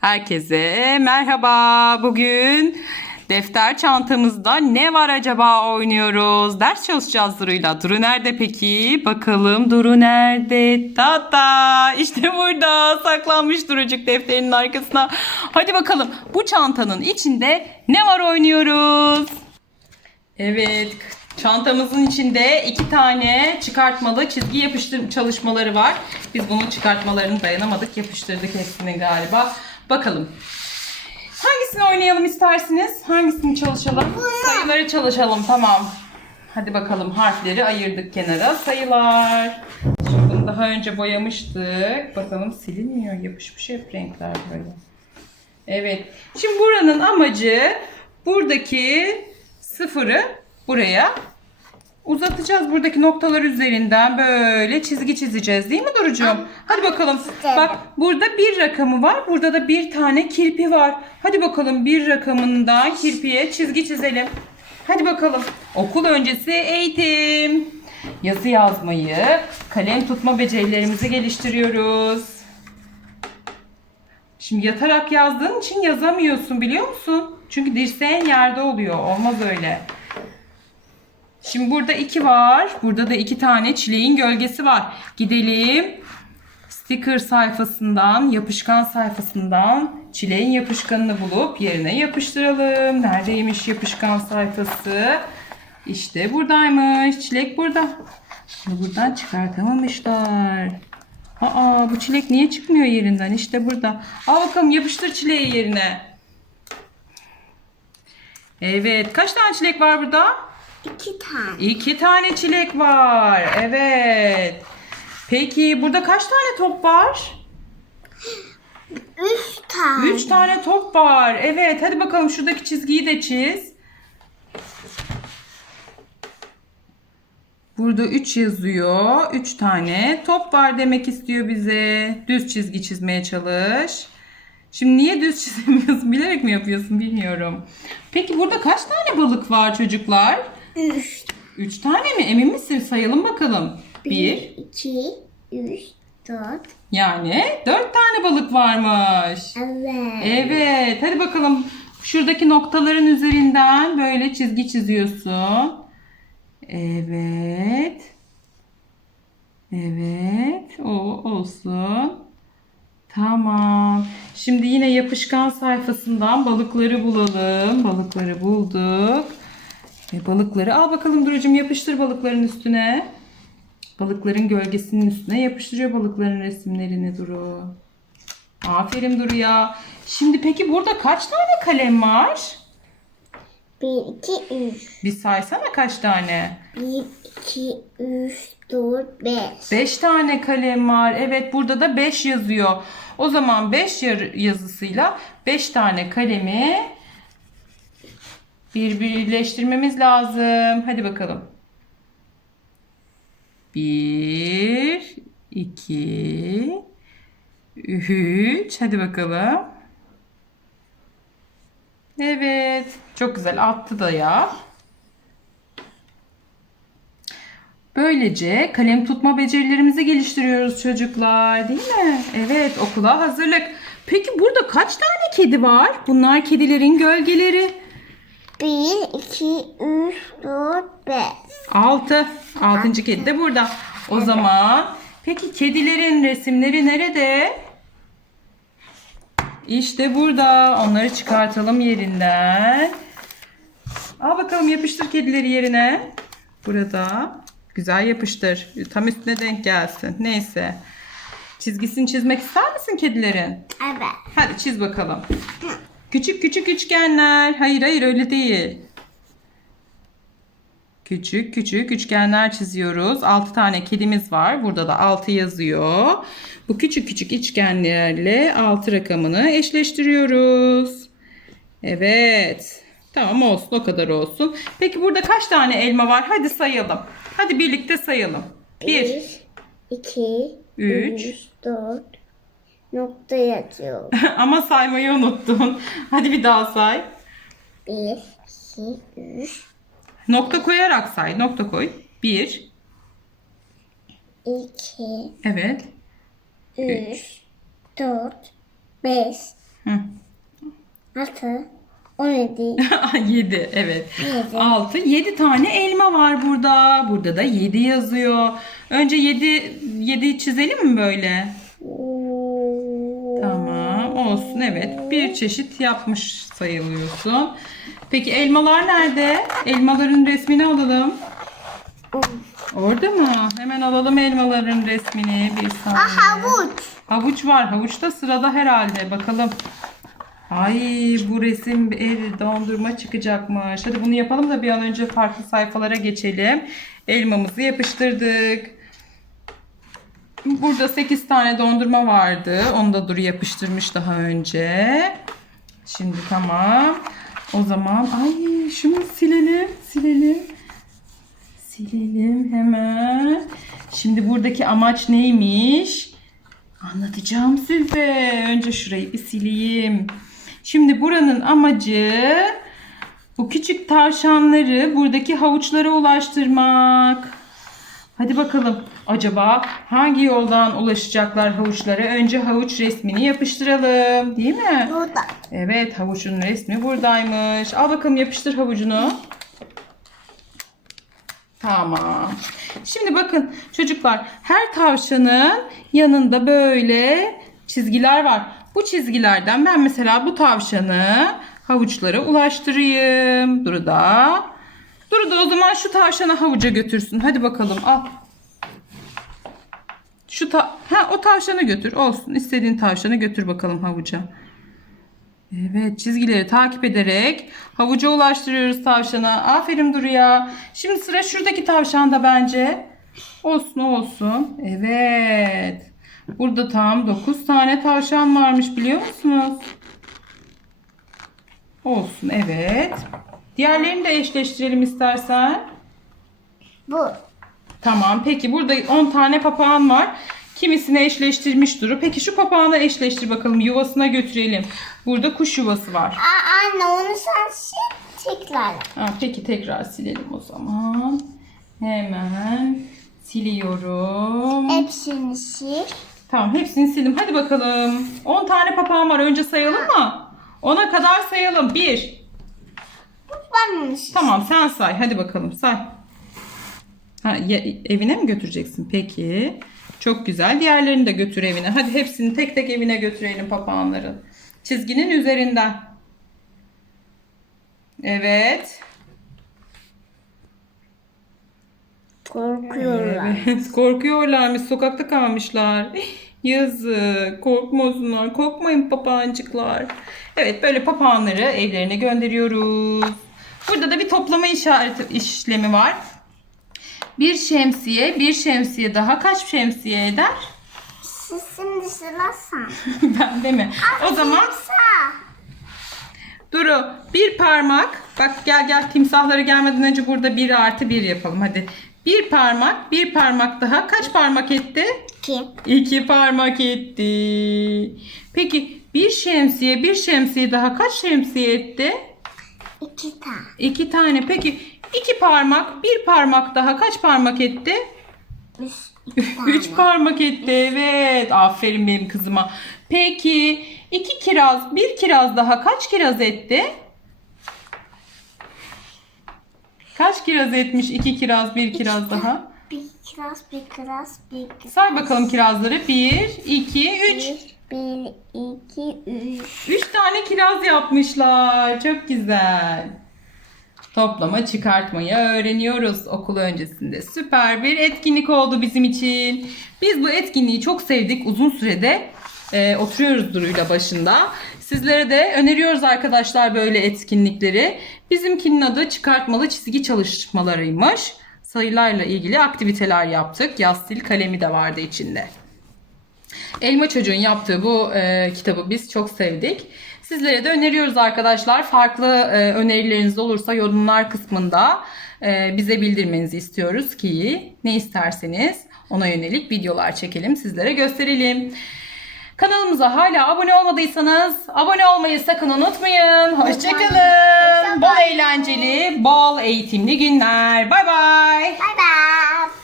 Herkese merhaba. Bugün defter çantamızda ne var acaba oynuyoruz. Ders çalışacağız Duru'yla. Duru nerede peki? Bakalım Duru nerede? Tata işte burada saklanmış Durucuk defterinin arkasına. Hadi bakalım bu çantanın içinde ne var oynuyoruz. Evet, çantamızın içinde iki tane çıkartmalı çizgi yapıştır çalışmaları var. Biz bunun çıkartmalarını dayanamadık, yapıştırdık hepsini galiba. Bakalım. Hangisini oynayalım istersiniz? Hangisini çalışalım? Sayıları çalışalım, tamam. Hadi bakalım harfleri ayırdık kenara. Sayılar. Bunu daha önce boyamıştık. Bakalım silinmiyor. Yapışmış hep renkler böyle. Evet. Şimdi buranın amacı buradaki sıfırı buraya uzatacağız. Buradaki noktalar üzerinden böyle çizgi çizeceğiz değil mi Durucuğum? Hadi bakalım. Bak burada bir rakamı var. Burada da bir tane kirpi var. Hadi bakalım bir rakamından kirpiye çizgi çizelim. Hadi bakalım. Okul öncesi eğitim. Yazı yazmayı, kalem tutma becerilerimizi geliştiriyoruz. Şimdi yatarak yazdığın için yazamıyorsun biliyor musun? Çünkü dirseğin yerde oluyor. Olmaz öyle. Şimdi burada iki var. Burada da iki tane çileğin gölgesi var. Gidelim. Sticker sayfasından, yapışkan sayfasından çileğin yapışkanını bulup yerine yapıştıralım. Neredeymiş yapışkan sayfası? İşte buradaymış. Çilek burada. Şimdi buradan çıkartamamışlar. Aa bu çilek niye çıkmıyor yerinden? İşte burada. Al bakalım yapıştır çileği yerine. Evet. Kaç tane çilek var burada? İki tane. İki tane çilek var. Evet. Peki burada kaç tane top var? Üç tane. Üç tane top var. Evet. Hadi bakalım şuradaki çizgiyi de çiz. Burada 3 yazıyor. 3 tane top var demek istiyor bize. Düz çizgi çizmeye çalış. Şimdi niye düz çizemiyorsun? Bilerek mi yapıyorsun bilmiyorum. Peki burada kaç tane balık var çocuklar? Üç. 3 tane mi? Emin misin? Sayalım bakalım. 1 iki, üç, dört. yani 4 tane balık varmış. Evet. Evet. Hadi bakalım. Şuradaki noktaların üzerinden böyle çizgi çiziyorsun. Evet. Evet. O olsun. Tamam. Şimdi yine yapışkan sayfasından balıkları bulalım. Balıkları bulduk. Ve balıkları al bakalım Duru'cum yapıştır balıkların üstüne. Balıkların gölgesinin üstüne yapıştırıyor balıkların resimlerini Duru. Aferin Duru ya. Şimdi peki burada kaç tane kalem var? Bir, iki, üç. Bir saysana kaç tane? Bir, iki, üç, dört, beş. 5 tane kalem var. Evet burada da 5 yazıyor. O zaman 5 yazısıyla 5 tane kalemi bir birleştirmemiz lazım. Hadi bakalım. 1 2 3 Hadi bakalım. Evet. Çok güzel. Attı da ya. Böylece kalem tutma becerilerimizi geliştiriyoruz çocuklar değil mi? Evet okula hazırlık. Peki burada kaç tane kedi var? Bunlar kedilerin gölgeleri. Bir, iki, üç, dört, beş. 6. Altıncı kedi de burada. O zaman peki kedilerin resimleri nerede? İşte burada. Onları çıkartalım yerinden. Al bakalım yapıştır kedileri yerine. Burada. Güzel yapıştır. Tam üstüne denk gelsin. Neyse. Çizgisini çizmek ister misin kedilerin? Evet. Hadi çiz bakalım. Küçük küçük üçgenler. Hayır hayır öyle değil. Küçük küçük üçgenler çiziyoruz. 6 tane kedimiz var. Burada da 6 yazıyor. Bu küçük küçük üçgenlerle 6 rakamını eşleştiriyoruz. Evet. Tamam olsun o kadar olsun. Peki burada kaç tane elma var? Hadi sayalım. Hadi birlikte sayalım. 1 2 3 4 Nokta yazıyor. Ama saymayı unuttun. Hadi bir daha say. Bir, iki, üç, Nokta koyarak say. Nokta koy. 1. iki, Evet. üç, dört, beş, Hı. Altı. On yedi. 7 evet. Yedi. 6 7 tane elma var burada. Burada da 7 yazıyor. Önce 7 7'yi çizelim mi böyle? Olsun evet. Bir çeşit yapmış sayılıyorsun. Peki elmalar nerede? Elmaların resmini alalım. Orada mı? Hemen alalım elmaların resmini. Bir saniye. Havuç. Havuç var. Havuç da sırada herhalde. Bakalım. Ay bu resim bir dondurma çıkacakmış. Hadi bunu yapalım da bir an önce farklı sayfalara geçelim. Elmamızı yapıştırdık. Burada 8 tane dondurma vardı. Onu da Duru yapıştırmış daha önce. Şimdi tamam. O zaman ay şunu silelim. Silelim. Silelim hemen. Şimdi buradaki amaç neymiş? Anlatacağım size. Önce şurayı bir sileyim. Şimdi buranın amacı bu küçük tavşanları buradaki havuçlara ulaştırmak. Hadi bakalım. Acaba hangi yoldan ulaşacaklar havuçlara? Önce havuç resmini yapıştıralım. Değil mi? Burada. Evet havuçun resmi buradaymış. Al bakalım yapıştır havucunu. Tamam. Şimdi bakın çocuklar her tavşanın yanında böyle çizgiler var. Bu çizgilerden ben mesela bu tavşanı havuçlara ulaştırayım. Duru da. Duru da o zaman şu tavşanı havuca götürsün. Hadi bakalım al. Şu ta ha, o tavşanı götür. Olsun. İstediğin tavşanı götür bakalım havuca. Evet çizgileri takip ederek havuca ulaştırıyoruz tavşana. Aferin Duru'ya. Şimdi sıra şuradaki tavşanda bence. Olsun olsun. Evet. Burada tam 9 tane tavşan varmış biliyor musunuz? Olsun evet. Diğerlerini de eşleştirelim istersen. Bu. Tamam peki burada 10 tane papağan var. Kimisini eşleştirmiş Duru. Peki şu papağanı eşleştir bakalım yuvasına götürelim. Burada kuş yuvası var. Aa, anne onu sen sil. Tekrar. Ha, peki tekrar silelim o zaman. Hemen siliyorum. Hepsini sil. Tamam hepsini sildim. Hadi bakalım. 10 tane papağan var. Önce sayalım mı? 10'a kadar sayalım. 1. Ben. Tamam sen say. Hadi bakalım say. Ha, ya- evine mi götüreceksin? Peki. Çok güzel. Diğerlerini de götür evine. Hadi hepsini tek tek evine götürelim papağanların. Çizginin üzerinden. Evet. Korkuyorlar. Evet. Korkuyorlarmış. Sokakta kalmışlar. Yazık. Korkmasınlar. Korkmayın papağancıklar. Evet böyle papağanları evlerine gönderiyoruz. Burada da bir toplama işareti işlemi var. Bir şemsiye, bir şemsiye daha kaç şemsiye eder? Şimdi sırasan. ben de mi? O zaman. Duru bir parmak. Bak gel gel timsahları gelmeden önce burada bir artı bir yapalım. Hadi. Bir parmak, bir parmak daha. Kaç parmak etti? Kim? İki parmak etti. Peki bir şemsiye, bir şemsiye daha kaç şemsiye etti? İki tane. İki tane. Peki iki parmak, bir parmak daha kaç parmak etti? Üç. iki. Üç parmak etti. Evet. Aferin benim kızıma. Peki iki kiraz, bir kiraz daha kaç kiraz etti? Kaç kiraz etmiş iki kiraz, bir kiraz daha? Bir kiraz, bir kiraz, bir kiraz. Say bakalım kirazları. Bir, iki, üç. Bir, bir, iki, üç. Üç tane kiraz yapmışlar. Çok güzel. Toplama çıkartmayı öğreniyoruz okul öncesinde. Süper bir etkinlik oldu bizim için. Biz bu etkinliği çok sevdik. Uzun sürede e, oturuyoruz Duru'yla başında. Sizlere de öneriyoruz arkadaşlar böyle etkinlikleri. Bizimkinin adı çıkartmalı çizgi çalışmalarıymış. Sayılarla ilgili aktiviteler yaptık. Yaz sil kalemi de vardı içinde. Elma Çocuğun yaptığı bu e, kitabı biz çok sevdik. Sizlere de öneriyoruz arkadaşlar. Farklı e, önerileriniz olursa yorumlar kısmında e, bize bildirmenizi istiyoruz ki ne isterseniz ona yönelik videolar çekelim, sizlere gösterelim. Kanalımıza hala abone olmadıysanız abone olmayı sakın unutmayın. Hoşçakalın. Bol eğlenceli, bol eğitimli günler. Bay bay. Bye bye.